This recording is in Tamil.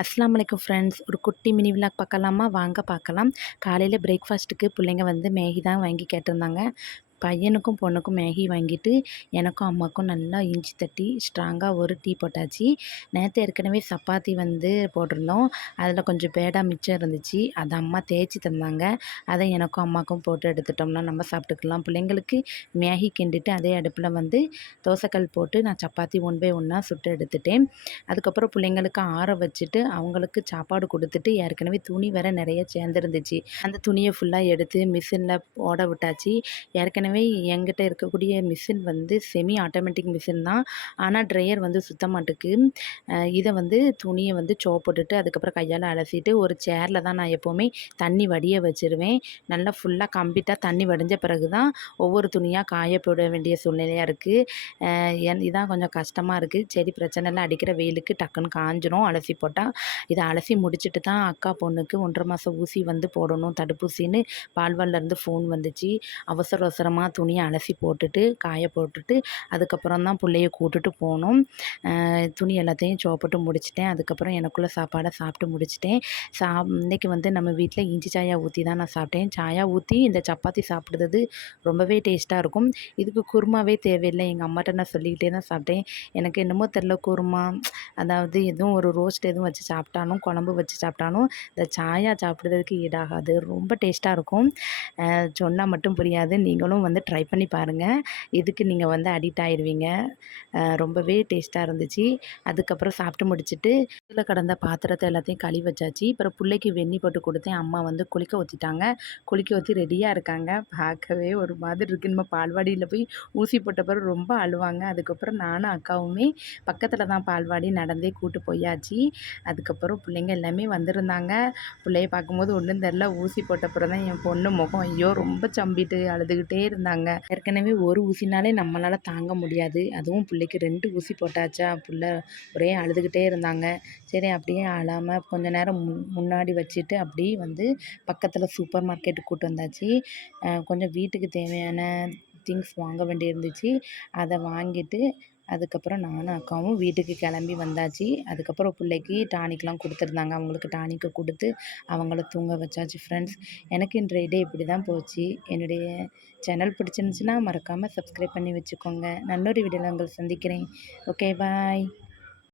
அஸ்ஸலாமு அலைக்கும் ஃப்ரெண்ட்ஸ். ஒரு குட்டி மினி விலாக் பார்க்கலாமா? வாங்க பார்க்கலாம். காலையில பிரேக்ஃபாஸ்ட்டுக்கு பிள்ளைங்க வந்து மேகி தான் வாங்கி கேட்டிருந்தாங்க. பையனுக்கும் பொண்ணுக்கும் மேகி வாங்கிட்டு, எனக்கும் அம்மாவுக்கும் நல்லா இஞ்சி தட்டி ஸ்ட்ராங்கா ஒரு டீ போட்டாச்சு. நேத்து ஏற்கனவே சப்பாத்தி வந்து போட்டிருந்தோம். அதில் கொஞ்சம் பேடா மிச்சம் இருந்துச்சு. அத அம்மா தேய்ச்சி தந்தாங்க. அதை எனக்கும் அம்மாவுக்கும் போட்டு எடுத்துட்டோம்னா நம்ம சாப்பிட்டுக்கலாம். பிள்ளைங்களுக்கு மேகி கிண்டிட்டு அதே அடுப்பில் வந்து தோசைக்கல் போட்டு நான் சப்பாத்தி ஒன் பை ஒன்னாக சுட்டு எடுத்துட்டேன். அதுக்கப்புறம் பிள்ளைங்களுக்கு ஆற வச்சுட்டு அவங்களுக்கு சாப்பாடு கொடுத்துட்டு, ஏற்கனவே துணி வேற நிறைய சேர்ந்துருந்துச்சு. அந்த துணியை ஃபுல்லாக எடுத்து மிஷினில் போட விட்டாச்சு. ஏற்கனவே என்கிட்ட இருக்கக்கூடிய மிஷின் வந்து செமி ஆட்டோமேட்டிக் மிஷின் தான். ஆனால் ட்ரையர் வந்து சுத்த மாட்டுக்கு. இதை வந்து துணியை வந்து போட்டுட்டு அதுக்கப்புறம் கையால் அலசிட்டு ஒரு சேரில் தான் நான் எப்போவுமே தண்ணி வடிய வச்சுருவேன். நல்லா ஃபுல்லாக கம்ப்ளீட்டாக தண்ணி வடிஞ்ச பிறகு தான் ஒவ்வொரு துணியாக காய போட வேண்டிய சூழ்நிலையாக இருக்குது. இதான் கொஞ்சம் கஷ்டமாக இருக்குது. சரி பிரச்சனை இல்லை, அடிக்கிற வெயிலுக்கு டக்குன்னு காஞ்சிரும் அலசி போட்டால். இதை அலசி முடிச்சுட்டு தான் அக்கா பொண்ணுக்கு 1.5 மாத ஊசி வந்து போடணும் தடுப்பூசின்னு பால்வாடிலேருந்து ஃபோன் வந்துச்சு. அவசர அவசரமாக துணியை அலசி போட்டுட்டு காய போட்டுட்டு அதுக்கப்புறம் தான் பிள்ளைய கூட்டுட்டு போனோம். துணி எல்லாத்தையும் போட்டு முடிச்சிட்டேன். அதுக்கப்புறம் எனக்குள்ள சாப்பாடை சாப்பிட்டு முடிச்சிட்டேன். இன்றைக்கி வந்து நம்ம வீட்டில் இஞ்சி சாயா ஊற்றி தான் நான் சாப்பிட்டேன். சாயா ஊற்றி இந்த சப்பாத்தி சாப்பிடுறது ரொம்பவே டேஸ்ட்டாக இருக்கும். இதுக்கு குருமாவே தேவையில்லை. எங்கள் அம்மாட்ட நான் சொல்லிக்கிட்டே தான் சாப்பிட்டேன். எனக்கு என்னமோ தெரில, குருமா அதாவது எதுவும் ஒரு ரோஸ்ட் எதுவும் வச்சு சாப்பிட்டாலும் குழம்பு வச்சு சாப்பிட்டாலும் இந்த சாயா சாப்பிட்றதுக்கு ஈடாகாது. ரொம்ப டேஸ்ட்டாக இருக்கும். சொன்னால் மட்டும் புரியாது. நீங்களும் வந்து ட்ரை பண்ணி பாருங்கள். இதுக்கு நீங்கள் வந்து அடிக்ட் ஆயிடுவீங்க. ரொம்பவே டேஸ்ட்டாக இருந்துச்சு. அதுக்கப்புறம் சாப்பிட்டு முடிச்சுட்டு கீழே கடந்த பாத்திரத்தை எல்லாத்தையும் கழுவி வச்சாச்சு. அப்புறம் பிள்ளைக்கு வெந்நி போட்டு கொடுத்தேன். அம்மா வந்து குளிக்க ஊற்றிட்டாங்க. குளிக்க ஊற்றி ரெடியாக இருக்காங்க. பார்க்கவே ஒரு மாதிரி இருக்குது. நம்ம பால்வாடியில் போய் ஊசி போட்ட பிறகு ரொம்ப அழுவாங்க. அதுக்கப்புறம் நானும் அக்காவுமே பக்கத்தில் தான் பால்வாடி, நடந்தே கூட்டு போயாச்சு. அதுக்கப்புறம் பிள்ளைங்க எல்லாமே வந்திருந்தாங்க. பிள்ளைய பார்க்கும்போது ஒன்றும் தெரில. ஊசி போட்ட பிறகு தான் என் பொண்ணு முகம் ஐயோ ரொம்ப சம்பிட்டு அழுதுகிட்டே இருந்தாங்க. ஏற்கனவே ஒரு ஊசினாலே நம்மளால் தாங்க முடியாது. அதுவும் பிள்ளைக்கு 2 ஊசி போட்டாச்சா, பிள்ளை ஒரே அழுதுகிட்டே இருந்தாங்க. சரி அப்படியே அழாமல் கொஞ்ச நேரம் முன்னாடி வச்சுட்டு அப்படியே வந்து பக்கத்தில் சூப்பர் மார்க்கெட்டுக்கு கூட்டு வந்தாச்சு. கொஞ்சம் வீட்டுக்கு தேவையான திங்ஸ் வாங்க வேண்டியிருந்துச்சு. அதை வாங்கிட்டு அதுக்கப்புறம் நானும் அக்காவும் வீட்டுக்கு கிளம்பி வந்தாச்சு. அதுக்கப்புறம் பிள்ளைக்கு டானிக்லாம் கொடுத்துருந்தாங்க. அவங்களுக்கு டானிக்கை கொடுத்து அவங்கள தூங்க வச்சாச்சு ஃப்ரெண்ட்ஸ். எனக்கு இன்றைய டே இப்படி தான் போச்சு. என்னுடைய சேனல் பிடிச்சிருந்துச்சுன்னா மறக்காமல் சப்ஸ்கிரைப் பண்ணி வச்சுக்கோங்க. நல்லொரு வீடியோவில் உங்களை சந்திக்கிறேன். Okay bye.